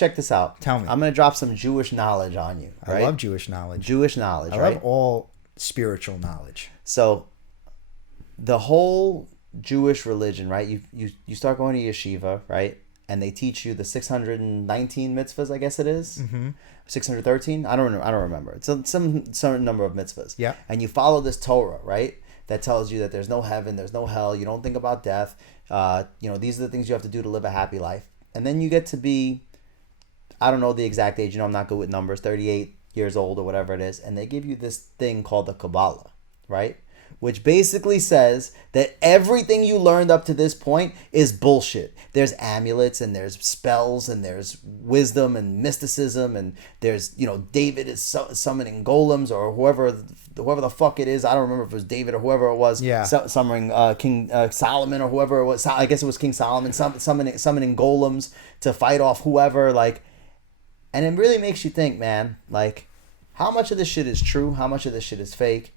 check this out. Tell me. I'm going to drop some Jewish knowledge on you. Right? I love Jewish knowledge. Jewish knowledge, I right? love all spiritual knowledge. So the whole Jewish religion, right? You start going to yeshiva, right? And they teach you the 619 mitzvahs, I guess it is. Mm-hmm. 613? I don't remember. It's some number of mitzvahs. Yeah. And you follow this Torah, right? That tells you that there's no heaven, there's no hell, you don't think about death. These are the things you have to do to live a happy life. And then you get to be, I don't know the exact age, I'm not good with numbers, 38 years old or whatever it is. And they give you this thing called the Kabbalah, right? Which basically says that everything you learned up to this point is bullshit. There's amulets and there's spells and there's wisdom and mysticism and there's, David is summoning golems or whoever the fuck it is. I don't remember if it was David or whoever it was. Yeah. Summoning King Solomon or whoever it was. I guess it was King Solomon summoning golems to fight off whoever. And it really makes you think, man, how much of this shit is true? How much of this shit is fake?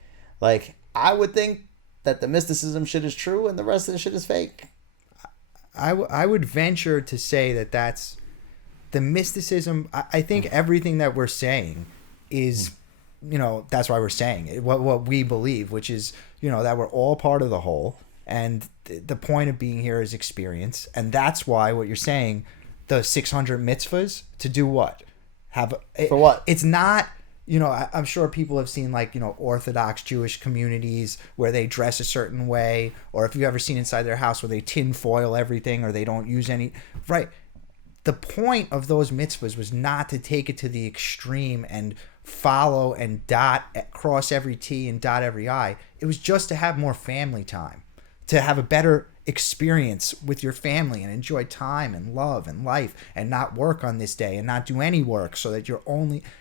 I would think that the mysticism shit is true and the rest of the shit is fake. I would venture to say that that's the mysticism. I think everything that we're saying is, that's why we're saying it. What we believe, which is, that we're all part of the whole. And the point of being here is experience. And that's why what you're saying, the 600 mitzvahs, to do what? For what? It's not... I'm sure people have seen Orthodox Jewish communities where they dress a certain way, or if you've ever seen inside their house where they tin foil everything or they don't use any. Right. The point of those mitzvahs was not to take it to the extreme and follow and cross every T and dot every I. It was just to have more family time, to have a better experience with your family and enjoy time and love and life and not work on this day and not do any work so that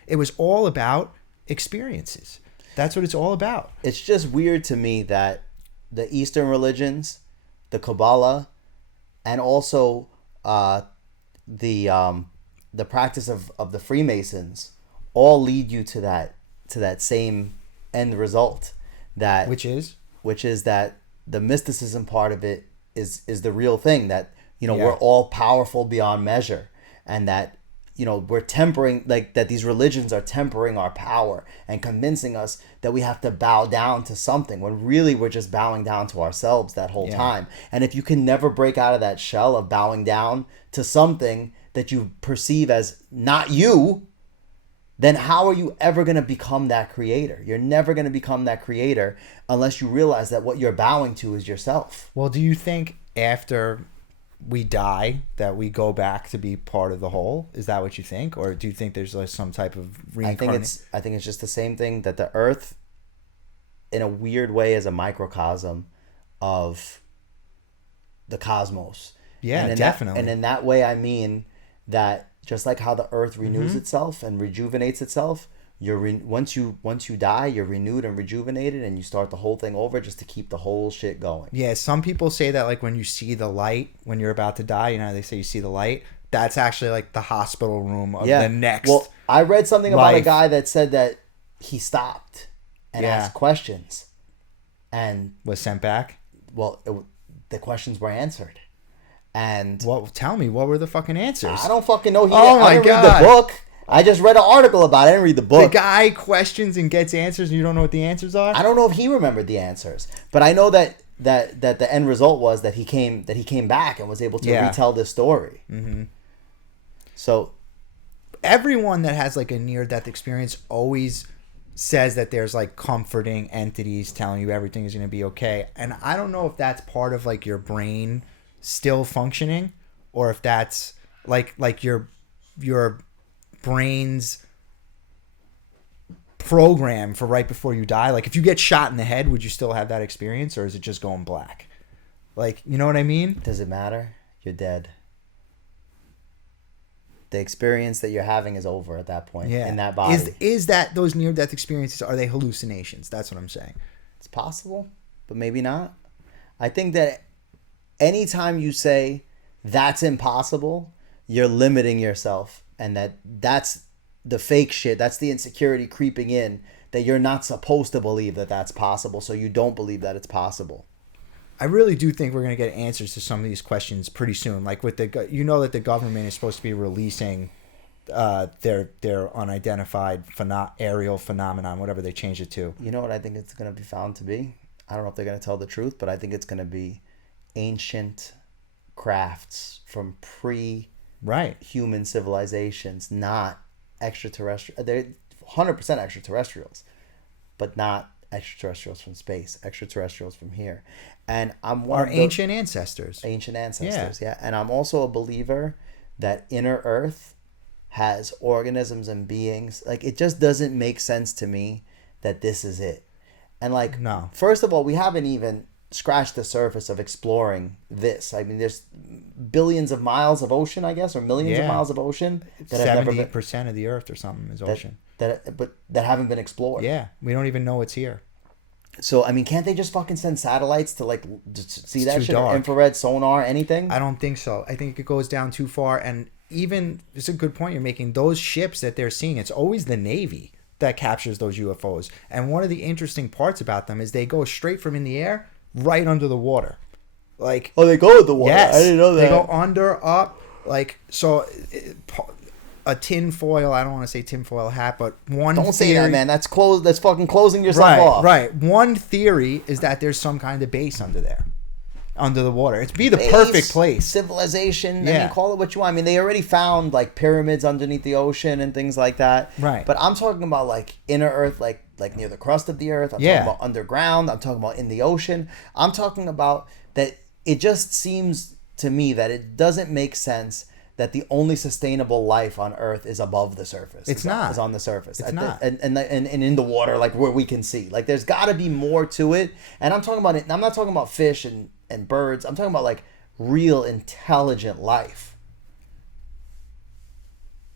it was all about experiences. That's what it's all about. It's just weird to me that the Eastern religions, the Kabbalah, and also the practice of the Freemasons all lead you to that same end result, which is that the mysticism part of it is the real thing, that we're all powerful beyond measure, and that we're tempering, that these religions are tempering our power and convincing us that we have to bow down to something when really we're just bowing down to ourselves that whole time. And if you can never break out of that shell of bowing down to something that you perceive as not you, then how are you ever going to become that creator? You're never going to become that creator unless you realize that what you're bowing to is yourself. Well, do you think after we die that we go back to be part of the whole? Is that what you think? Or do you think there's some type of reincarnation? I think it's just the same thing, that the earth, in a weird way, is a microcosm of the cosmos. Yeah, definitely. And in that way, I mean that just like how the earth renews itself and rejuvenates itself, once you die, you're renewed and rejuvenated, and you start the whole thing over just to keep the whole shit going. Yeah, some people say that when you see the light when you're about to die, they say you see the light. That's actually the hospital room of the next. Well, I read something about a guy that said that he stopped and asked questions, and was sent back. Well, the questions were answered. And tell me, what were the fucking answers? I don't fucking know. I didn't read the book. I just read an article about it. I didn't read the book. The guy questions and gets answers, and you don't know what the answers are? I don't know if he remembered the answers, but I know that the end result was that he came back and was able to retell this story. Mm-hmm. So everyone that has a near-death experience always says that there's comforting entities telling you everything is going to be okay. And I don't know if that's part of your brain still functioning, or if that's your brain's program for right before you die. If you get shot in the head, would you still have that experience, or is it just going black? You know what I mean? Does it matter? You're dead. The experience that you're having is over at that point. In that body. Is that those near-death experiences, are they hallucinations? That's what I'm saying. It's possible, but maybe not. I think that anytime you say that's impossible, you're limiting yourself, and that's the fake shit. That's the insecurity creeping in, that you're not supposed to believe that that's possible, so you don't believe that it's possible. I really do think we're going to get answers to some of these questions pretty soon. With that the government is supposed to be releasing their unidentified aerial phenomenon, whatever they changed it to. You know what I think it's going to be found to be? I don't know if they're going to tell the truth, but I think it's going to be ancient crafts from Right. human civilizations, not extraterrestrial. They're 100% extraterrestrials, but not extraterrestrials from space, extraterrestrials from here. And I'm one Our of the ancient ancestors. ancient ancestors, yeah. And I'm also a believer that inner Earth has organisms and beings. Like, it just doesn't make sense to me that this is it. And like, No. first of all, we haven't even scratched the surface of exploring this. I mean, there's billions of miles of ocean, I guess, or millions of Yeah. miles of ocean that have never been 70% of the Earth or something is that, ocean. that haven't been explored. Yeah, we don't even know it's here. So I mean, can't they just fucking send satellites to like just see It's that too shit? Or dark. infrared sonar, anything? I don't think so. I think it goes down too far. And even, it's a good point you're making, those ships that they're seeing, it's always the Navy that captures those UFOs. And one of the interesting parts about them is they go straight from in the air right under the water. Like, Oh, they go with the water. yes, I didn't know that. they go under, up, like, so a tinfoil, I don't want to say tinfoil hat, but one Don't say theory, that, man. That's close. That's fucking closing yourself right, off. right. One theory is that there's some kind of base under there, under the water. It'd be the Base, perfect place. Civilization. I Yeah. mean, call it what you want. I mean, they already found like pyramids underneath the ocean and things like that. Right. But I'm talking about like inner Earth, like near the crust of the Earth. I'm Yeah. talking about underground. I'm talking about in the ocean. I'm talking about that. It just seems to me that it doesn't make sense that the only sustainable life on Earth is above the surface. It's not. Is on the surface. It's not. And in the water, like where we can see. Like there's got to be more to it. And I'm talking about it. I'm not talking about fish and birds. I'm talking about like real intelligent life.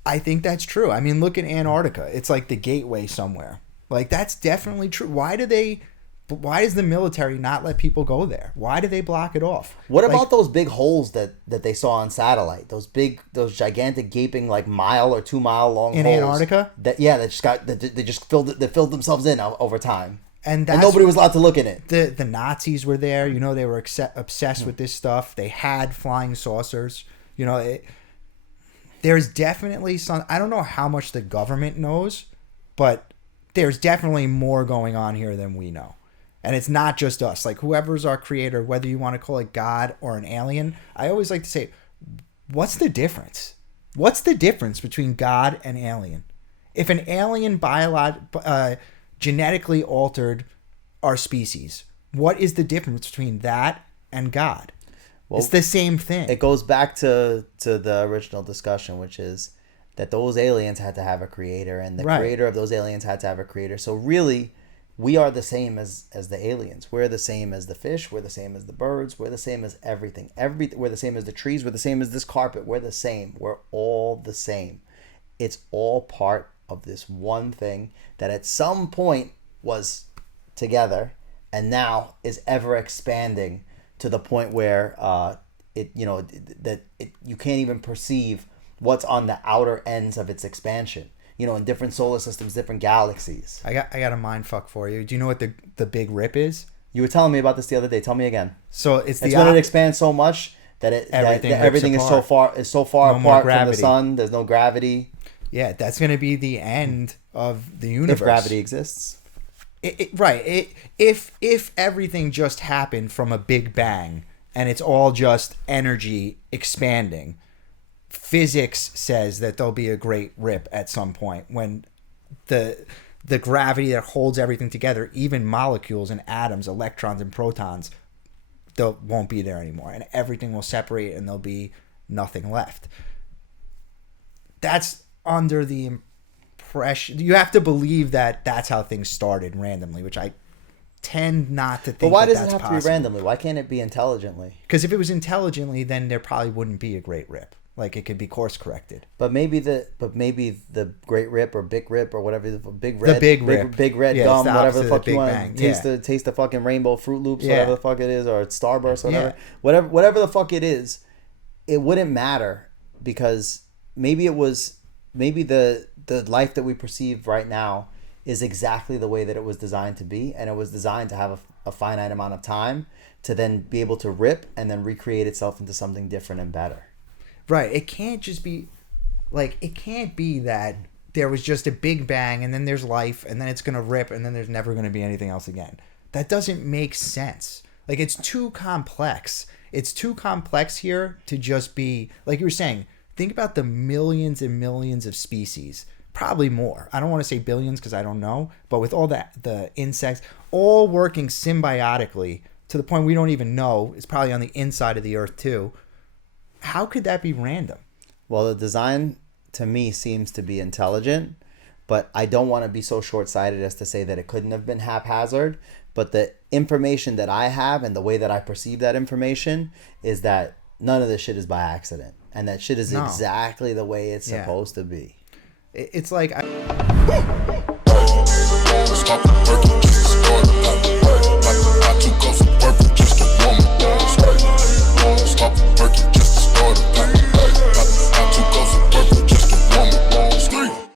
I think that's true. I mean, look at Antarctica. It's like the gateway somewhere. Like, that's definitely true. Why does the military not let people go there? Why do they block it off? What Like, about those big holes that they saw on satellite? Those gigantic gaping like mile or 2 mile long in holes Antarctica? they just filled themselves in over time. And And that's nobody was allowed to look in it. the Nazis were there. You know, they were obsessed with this stuff. They had flying saucers. You know, there's definitely some. I don't know how much the government knows, but there's definitely more going on here than we know. And it's not just us. Like, whoever's our creator, whether you want to call it God or an alien, I always like to say, what's the difference? What's the difference between God and alien? If an alien genetically altered our species, what is the difference between that and God? Well, it's the same thing. It goes back to the original discussion, which is that those aliens had to have a creator, and the Right. creator of those aliens had to have a creator. So really, we are the same as the aliens. We're the same as the fish. We're the same as the birds. We're the same as everything. We're the same as the trees. We're the same as this carpet. We're the same. We're all the same. It's all part of this one thing that at some point was together and now is ever expanding to the point where you can't even perceive what's on the outer ends of its expansion. You know, in different solar systems, different galaxies. I got a mind fuck for you. Do you know what the big rip is? You were telling me about this the other day. Tell me again. So it's When it expands so much that everything is so far No more apart from the gravity. sun. There's no gravity. Yeah, that's going to be the end of the universe. If gravity exists. If everything just happened from a big bang and it's all just energy expanding, physics says that there'll be a great rip at some point when the gravity that holds everything together, even molecules and atoms, electrons and protons, they won't be there anymore, and everything will separate and there'll be nothing left. That's under the impression. You have to believe that that's how things started randomly, which I tend not to think. But why does that's it have possible. to be randomly? Why can't it be intelligently? Because if it was intelligently, then there probably wouldn't be a great rip. Like, it could be course corrected. But maybe the Great Rip or Big Rip or whatever, the Big Red, big red Yeah, it's gum, the whatever opposite the of fuck the you Big want. Bang. Taste the fucking Rainbow Fruit Loops, Yeah. whatever the fuck it is, or Starburst, whatever, Yeah. whatever the fuck it is. It wouldn't matter because maybe the life that we perceive right now is exactly the way that it was designed to be, and it was designed to have a finite amount of time to then be able to rip and then recreate itself into something different and better. Right. It can't just be. Like, it can't be that there was just a big bang and then there's life and then it's going to rip and then there's never going to be anything else again. That doesn't make sense. Like, it's too complex. It's too complex here to just be, like you were saying, think about the millions and millions of species, probably more. I don't want to say billions because I don't know, but with all that, the insects all working symbiotically to the point we don't even know, it's probably on the inside of the earth too. How could that be random? Well, the design to me seems to be intelligent, but I don't want to be so short-sighted as to say that it couldn't have been haphazard. But the information that I have and the way that I perceive that information is that none of this shit is by accident, and that shit is No. exactly the way it's Yeah. supposed to be. It's like